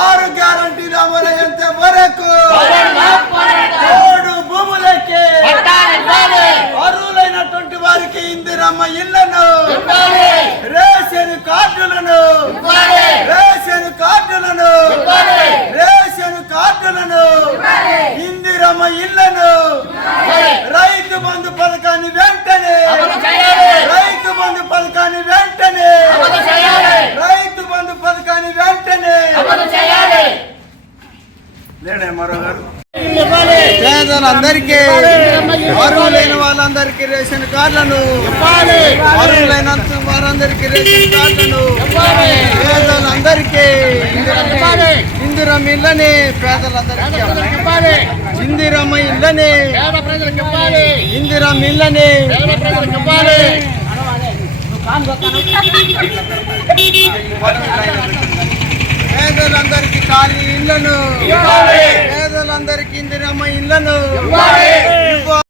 ఆరు గ్యారంటీలు అమలయ్యేంత వరకు భూములకే అర్హులైనటువంటి వారికి ఇందిరమ్మ ఇళ్ళను రేషన్ కార్డులను రేషన్ కార్డులను రేషన్ కార్డులను ఇందిరమ్మ ఇళ్ళను రైతు బంధు పథకాన్ని వెంటనే రైతు బంధు పథకాన్ని వెంటనే రైతు బంధు పథకాన్ని వెంటనే లేడే మరో గారు. పేదలందరికీ అర్హులైన వాళ్ళందరికీ రేషన్ కార్డులను. అర్హులైన వారందరికీ రేషన్ కార్డులను. పేదలందరికీ ఇందిరమ్మ ఇళ్ళని పేదలందరికీ ఇందిరమ్మ ఇళ్ళని ఇందిరమ్మ ఇళ్ళని ఖాళీ ఇళ్ళను. పేదలందరికీ ఇందిరమ్మ ఇళ్ళను.